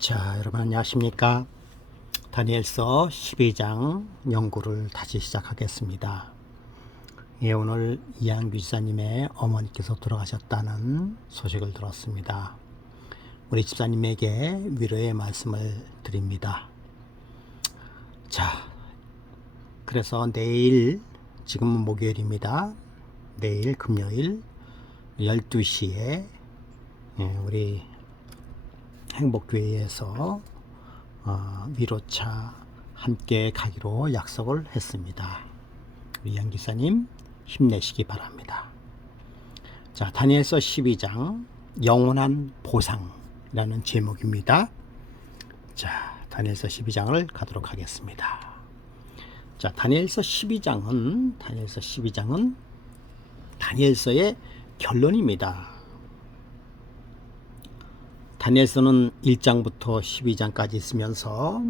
자, 여러분 안녕하십니까? 다니엘서 12장 연구를 다시 시작하겠습니다. 예, 오늘 이한규 지사님의 어머니께서 돌아가셨다는 소식을 들었습니다. 우리 집사님에게 위로의 말씀을 드립니다. 자, 그래서 내일, 지금은 목요일입니다. 내일 금요일 12시에 우리 행복교회에서 위로차 함께 가기로 약속을 했습니다. 우리 양 기사님 힘내시기 바랍니다. 자, 다니엘서 12장 영원한 보상이라는 제목입니다. 자, 다니엘서 12장을 가도록 하겠습니다. 자, 다니엘서 12장은 다니엘서의 결론입니다. 다니엘서는 1장부터 12장까지 있으면서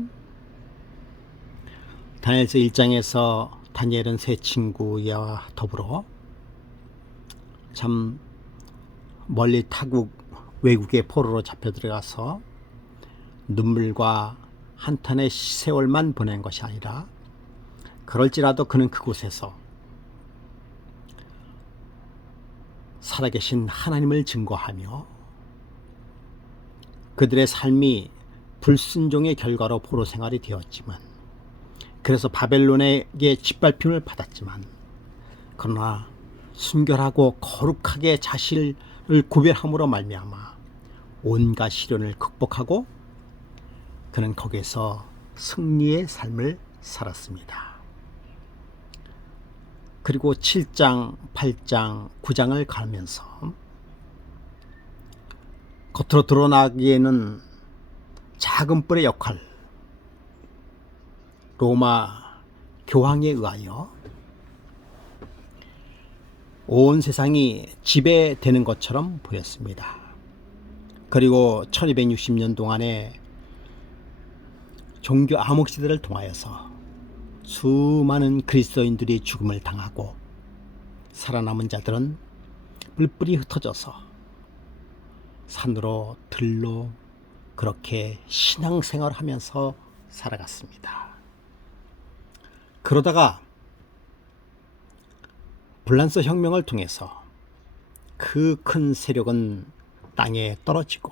다니엘서 1장에서 다니엘은 세 친구와 더불어 참 멀리 외국의 포로로 잡혀 들어가서 눈물과 한탄의 세월만 보낸 것이 아니라 그럴지라도 그는 그곳에서 살아계신 하나님을 증거하며 그들의 삶이 불순종의 결과로 포로 생활이 되었지만, 그래서 바벨론에게 짓밟힘을 받았지만, 그러나 순결하고 거룩하게 자신을 구별함으로 말미암아 온갖 시련을 극복하고 그는 거기에서 승리의 삶을 살았습니다. 그리고 7장, 8장, 9장을 가면서 겉으로 드러나기에는 작은 뿔의 역할, 로마 교황에 의하여 온 세상이 지배되는 것처럼 보였습니다. 그리고 1260년 동안의 종교 암흑시대를 통하여서 수많은 그리스도인들이 죽음을 당하고 살아남은 자들은 뿔뿔이 흩어져서 산으로 들로 그렇게 신앙생활을 하면서 살아갔습니다. 그러다가 불란서 혁명을 통해서 그 큰 세력은 땅에 떨어지고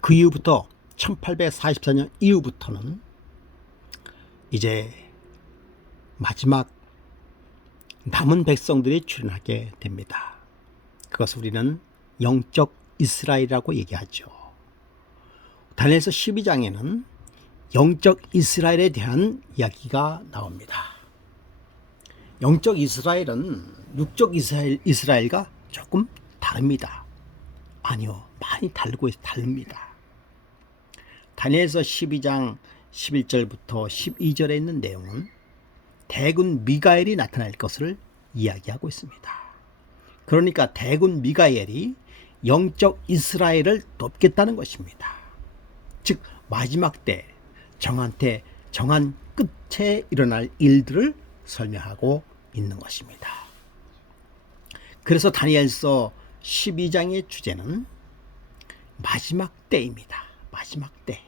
그 이후부터 1844년 이후부터는 이제 마지막 남은 백성들이 출현하게 됩니다. 그것을 우리는 영적 이스라엘이라고 얘기하죠. 다니엘서 12장에는 영적 이스라엘에 대한 이야기가 나옵니다. 영적 이스라엘은 육적 이스라엘과 조금 다릅니다. 아니요, 많이 다릅니다. 다니엘서 12장 11절부터 12절에 있는 내용은 대군 미가엘이 나타날 것을 이야기하고 있습니다. 그러니까 대군 미가엘이 영적 이스라엘을 돕겠다는 것입니다. 즉 마지막 때 정한 끝에 일어날 일들을 설명하고 있는 것입니다. 그래서 다니엘서 12장의 주제는 마지막 때입니다. 마지막 때.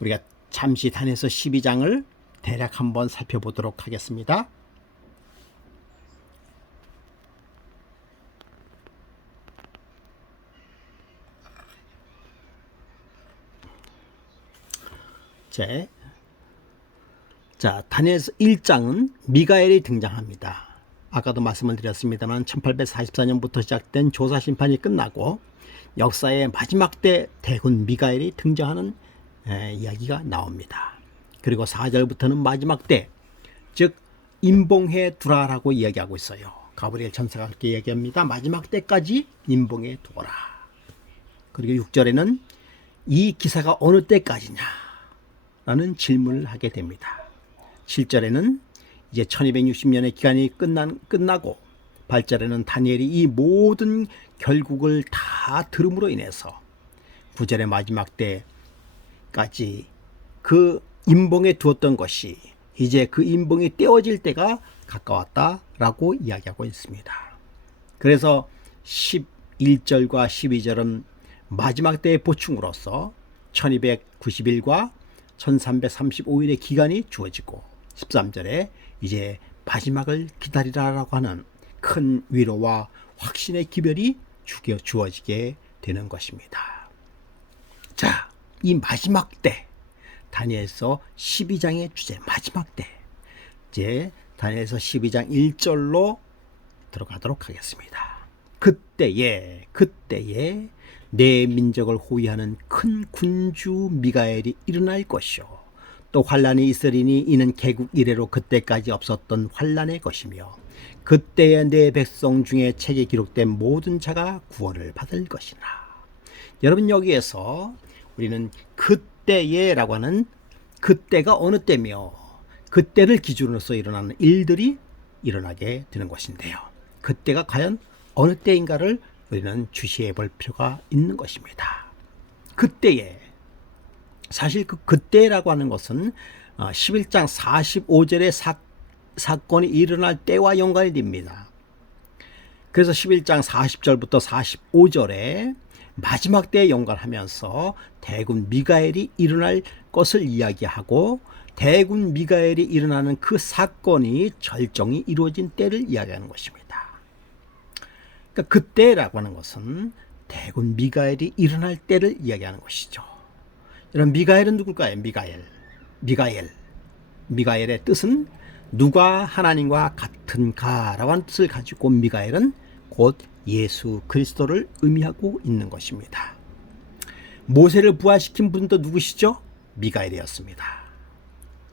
우리가 잠시 다니엘서 12장을 대략 한번 살펴보도록 하겠습니다. 자, 다니엘서 1장은 미가엘이 등장합니다. 아까도 말씀을 드렸습니다만 1844년부터 시작된 조사 심판이 끝나고 역사의 마지막 때 대군 미가엘이 등장하는 이야기가 나옵니다. 그리고 4절부터는 마지막 때, 즉 임봉해 두라라고 이야기하고 있어요. 가브리엘 천사가 그렇게 이야기합니다. 마지막 때까지 임봉해 두어라. 그리고 6절에는 이 기사가 어느 때까지냐 라는 질문을 하게 됩니다. 7절에는 이제 1260년의 기간이 끝나고 8절에는 다니엘이 이 모든 결국을 다 들음으로 인해서 9절의 마지막 때까지 그 임봉에 두었던 것이 이제 그 임봉이 떼어질 때가 가까웠다라고 이야기하고 있습니다. 그래서 11절과 12절은 마지막 때의 보충으로서 1290일과 1335일의 기간이 주어지고 13절에 이제 마지막을 기다리라라고 하는 큰 위로와 확신의 기별이 주어지게 되는 것입니다. 자, 이 마지막 때, 다니엘서 12장의 주제 마지막 때, 이제 다니엘서 12장 1절로 들어가도록 하겠습니다. 그때에 내 민족을 호위하는 큰 군주 미가엘이 일어날 것이요 또 환란이 있으리니 이는 개국 이래로 그때까지 없었던 환란의 것이며 그때에 내 백성 중에 책에 기록된 모든 자가 구원을 받을 것이나. 여러분, 여기에서 우리는 그때에라고 하는 그때가 어느 때며 그때를 기준으로서 일어나는 일들이 일어나게 되는 것인데요. 그때가 과연 어느 때인가를 우리는 주시해 볼 필요가 있는 것입니다. 그때에, 사실 그때라고 하는 것은 11장 45절의 사건이 일어날 때와 연관이 됩니다. 그래서 11장 40절부터 45절에 마지막 때에 연관하면서 대군 미가엘이 일어날 것을 이야기하고 대군 미가엘이 일어나는 그 사건이 절정이 이루어진 때를 이야기하는 것입니다. 그러니까 그때라고 하는 것은 대군 미가엘이 일어날 때를 이야기하는 것이죠. 여러분, 미가엘은 누굴까요? 미가엘의 뜻은 누가 하나님과 같은가라고 하는 뜻을 가지고 미가엘은 곧 예수 그리스도를 의미하고 있는 것입니다. 모세를 부활시킨 분도 누구시죠? 미가엘이었습니다.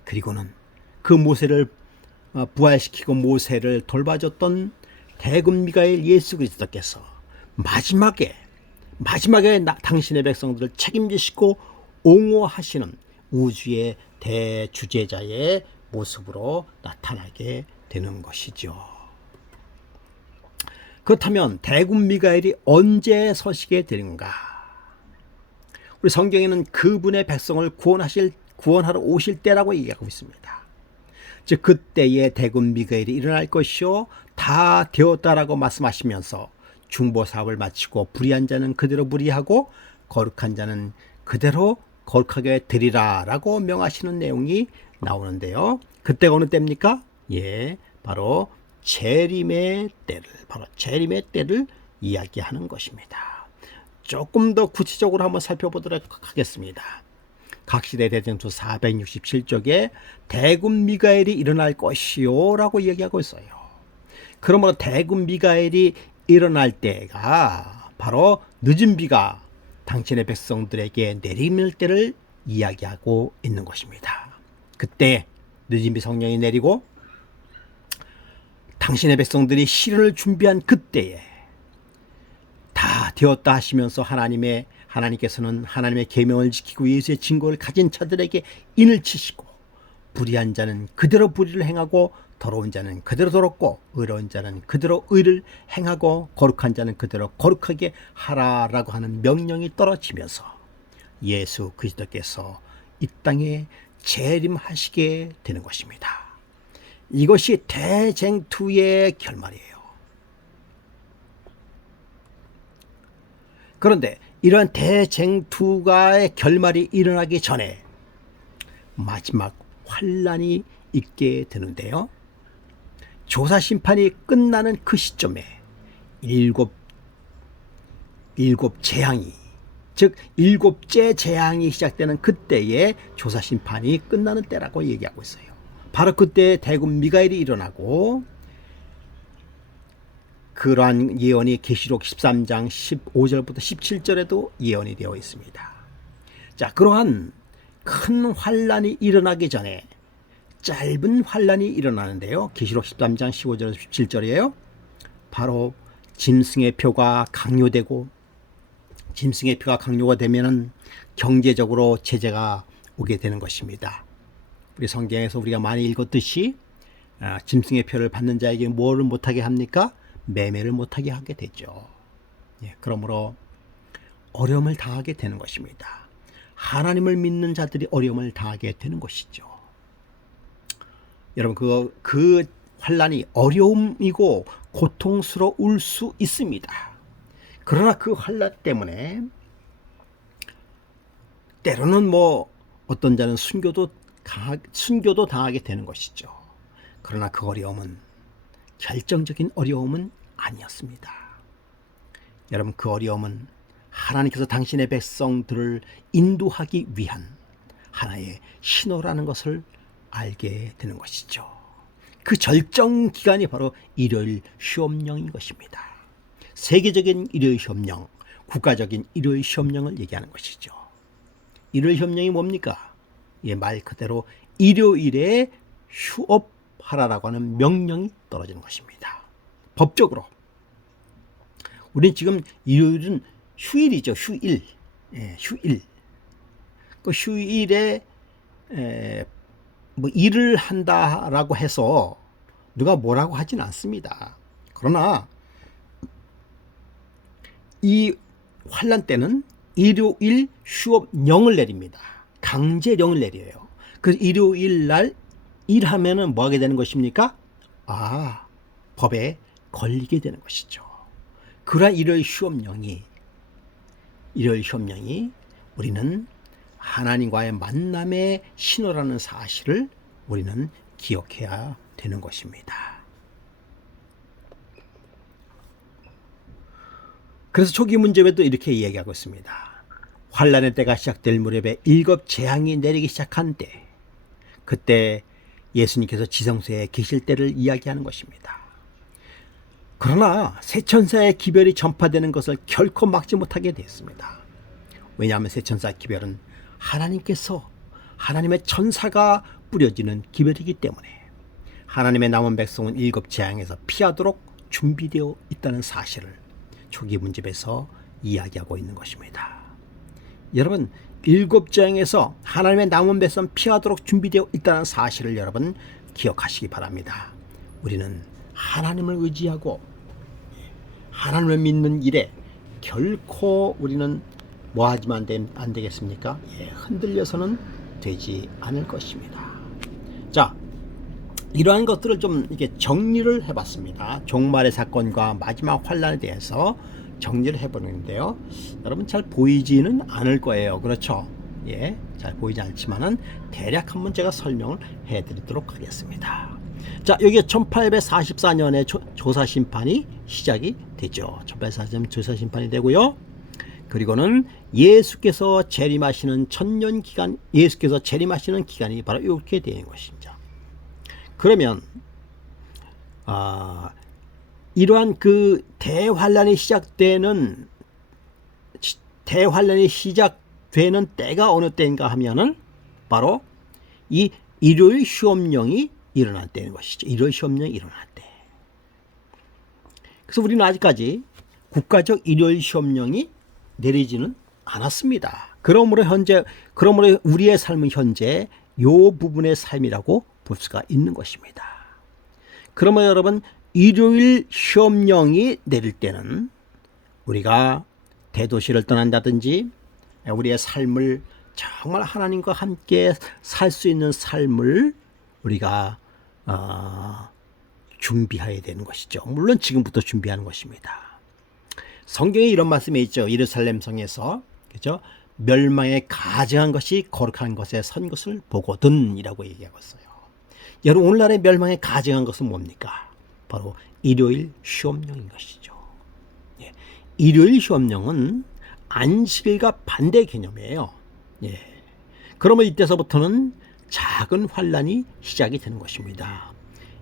그리고는 그 모세를 부활시키고 모세를 돌봐줬던 대군 미가엘 예수 그리스도께서 마지막에 당신의 백성들을 책임지시고 옹호하시는 우주의 대주제자의 모습으로 나타나게 되는 것이죠. 그렇다면 대군 미가엘이 언제 서시게 되는가? 우리 성경에는 그분의 백성을 구원하러 오실 때라고 얘기하고 있습니다. 즉 그때에 대군 미가엘이 일어날 것이요 다 되었다라고 말씀하시면서 중보 사업을 마치고 불의한 자는 그대로 불의하고 거룩한 자는 그대로 거룩하게 되리라라고 명하시는 내용이 나오는데요. 그때가 어느 때입니까? 바로 재림의 때를 이야기하는 것입니다. 조금 더 구체적으로 한번 살펴보도록 하겠습니다. 각시대 대전투 467쪽에 대군 미가엘이 일어날 것이요 라고 얘기하고 있어요. 그러므로 대군 미가엘이 일어날 때가 바로 늦은 비가 당신의 백성들에게 내리는 때를 이야기하고 있는 것입니다. 그때 늦은 비 성령이 내리고 당신의 백성들이 시련을 준비한 그때에 다 되었다 하시면서 하나님께서는 하나님의 계명을 지키고 예수의 증거를 가진 자들에게 인을 치시고 불의한 자는 그대로 불의를 행하고 더러운 자는 그대로 더럽고 의로운 자는 그대로 의를 행하고 거룩한 자는 그대로 거룩하게 하라라고 하는 명령이 떨어지면서 예수 그리스도께서 이 땅에 재림하시게 되는 것입니다. 이것이 대쟁투의 결말이에요. 그런데 이러한 대쟁투가의 결말이 일어나기 전에 마지막 환란이 있게 되는데요. 조사 심판이 끝나는 그 시점에 일곱 재앙이, 즉 일곱째 재앙이 시작되는 그때에 조사 심판이 끝나는 때라고 얘기하고 있어요. 바로 그때 대군 미가엘이 일어나고 그러한 예언이 계시록 13장 15절부터 17절에도 예언이 되어 있습니다. 자, 그러한 큰 환란이 일어나기 전에 짧은 환란이 일어나는데요. 계시록 13장 15절에서 17절이에요. 바로 짐승의 표가 강요되고 짐승의 표가 강요가 되면은 경제적으로 제재가 오게 되는 것입니다. 우리 성경에서 우리가 많이 읽었듯이 짐승의 표를 받는 자에게 뭐를 못하게 합니까? 매매를 못하게 하게 되죠. 그러므로 어려움을 당하게 되는 것입니다. 하나님을 믿는 자들이 어려움을 당하게 되는 것이죠. 여러분, 그 환란이 어려움이고 고통스러울 수 있습니다. 그러나 그 환란 때문에 때로는 뭐 어떤 자는 순교도 당하게 되는 것이죠. 그러나 그 어려움은 결정적인 어려움은 아니었습니다. 여러분, 그 어려움은 하나님께서 당신의 백성들을 인도하기 위한 하나의 신호라는 것을 알게 되는 것이죠. 그 절정 기간이 바로 일요일 시험령인 것입니다. 세계적인 일요일 시험령, 국가적인 일요일 시험령을 얘기하는 것이죠. 일요일 시험령이 뭡니까? 말 그대로 일요일에 휴업하라라고 하는 명령이 떨어지는 것입니다. 법적으로. 우리는 지금 일요일은 휴일이죠. 휴일. 휴일. 그 휴일에 뭐 일을 한다라고 해서 누가 뭐라고 하진 않습니다. 그러나 이 환란 때는 일요일 휴업령을 내립니다. 강제령을 내려요. 그 일요일 날 일하면은 뭐 하게 되는 것입니까? 법에 걸리게 되는 것이죠. 그러한 일요일 휴업령이 우리는 하나님과의 만남의 신호라는 사실을 우리는 기억해야 되는 것입니다. 그래서 초기 문제에도 이렇게 이야기하고 있습니다. 환란의 때가 시작될 무렵에 일곱 재앙이 내리기 시작한 때, 그때 예수님께서 지성소에 계실 때를 이야기하는 것입니다. 그러나 세천사의 기별이 전파되는 것을 결코 막지 못하게 되었습니다. 왜냐하면 세천사의 기별은 하나님의 천사가 뿌려지는 기별이기 때문에 하나님의 남은 백성은 일곱 재앙에서 피하도록 준비되어 있다는 사실을 초기 문집에서 이야기하고 있는 것입니다. 여러분, 일곱 재앙에서 하나님의 남은 백성 피하도록 준비되어 있다는 사실을 여러분 기억하시기 바랍니다. 우리는 하나님을 의지하고 하나님을 믿는 일에 결코 우리는 뭐 하지만 안 되겠습니까? 흔들려서는 되지 않을 것입니다. 자, 이러한 것들을 좀 이렇게 정리를 해봤습니다. 종말의 사건과 마지막 환란에 대해서 정리를 해보는데요. 여러분 잘 보이지는 않을 거예요. 그렇죠? 잘 보이지 않지만은 대략 한번 제가 설명을 해드리도록 하겠습니다. 자, 여기 1844년에 조사심판이 시작이 되죠. 1844년 조사심판이 되고요. 그리고는 예수께서 재림하시는 천년 기간, 예수께서 재림하시는 기간이 바로 이렇게 되는 것입니다. 그러면 이러한 그 대환란이 시작되는 때가 어느 때인가 하면은 바로 이 일요일 시험령이 일어날 때인 것이죠. 일요일 시험령이 일어날 때. 그래서 우리는 아직까지 국가적 일요일 시험령이 내리지는 않았습니다. 그러므로 우리의 삶은 현재 요 부분의 삶이라고 볼 수가 있는 것입니다. 그러면 여러분, 일요일 시험령이 내릴 때는 우리가 대도시를 떠난다든지 우리의 삶을 정말 하나님과 함께 살 수 있는 삶을 우리가 준비해야 되는 것이죠. 물론 지금부터 준비하는 것입니다. 성경에 이런 말씀이 있죠. 예루살렘 성에서, 그죠? 멸망에 가증한 것이 거룩한 것에 선 것을 보거든이라고 얘기하고 있어요. 여러분, 오늘날의 멸망에 가증한 것은 뭡니까? 바로 일요일 시험령인 것이죠. 일요일 시험령은 안식일과 반대 개념이에요. 그러면 이때서부터는 작은 환란이 시작이 되는 것입니다.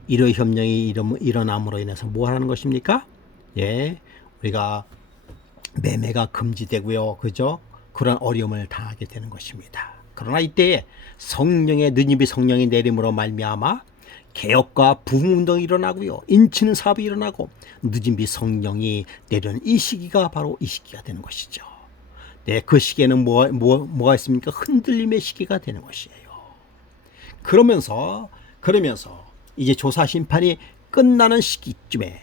일요일 시험령이 일어남으로 인해서 뭐 하는 것입니까? 우리가 매매가 금지되고요. 그죠? 그런 어려움을 당하게 되는 것입니다. 그러나 이때에 느니비 성령이 내림으로 말미암아 개혁과 부흥운동이 일어나고요. 인치는 사업이 일어나고 느니비 성령이 내려는 이 시기가 바로 이 시기가 되는 것이죠. 그 시기에는 뭐가 있습니까? 흔들림의 시기가 되는 것이에요. 그러면서 이제 조사 심판이 끝나는 시기쯤에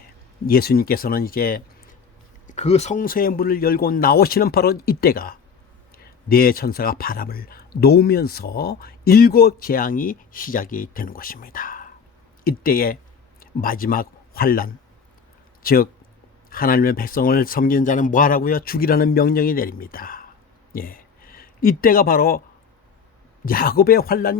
예수님께서는 이제 그 성소의 문을 열고 나오시는 바로 이때가 네 천사가 바람을 놓으면서 일곱 재앙이 시작이 되는 것입니다. 이때의 마지막 환란, 즉 하나님의 백성을 섬기는 자는 뭐 하라고요? 죽이라는 명령이 내립니다. 이때가 바로 야곱의 환란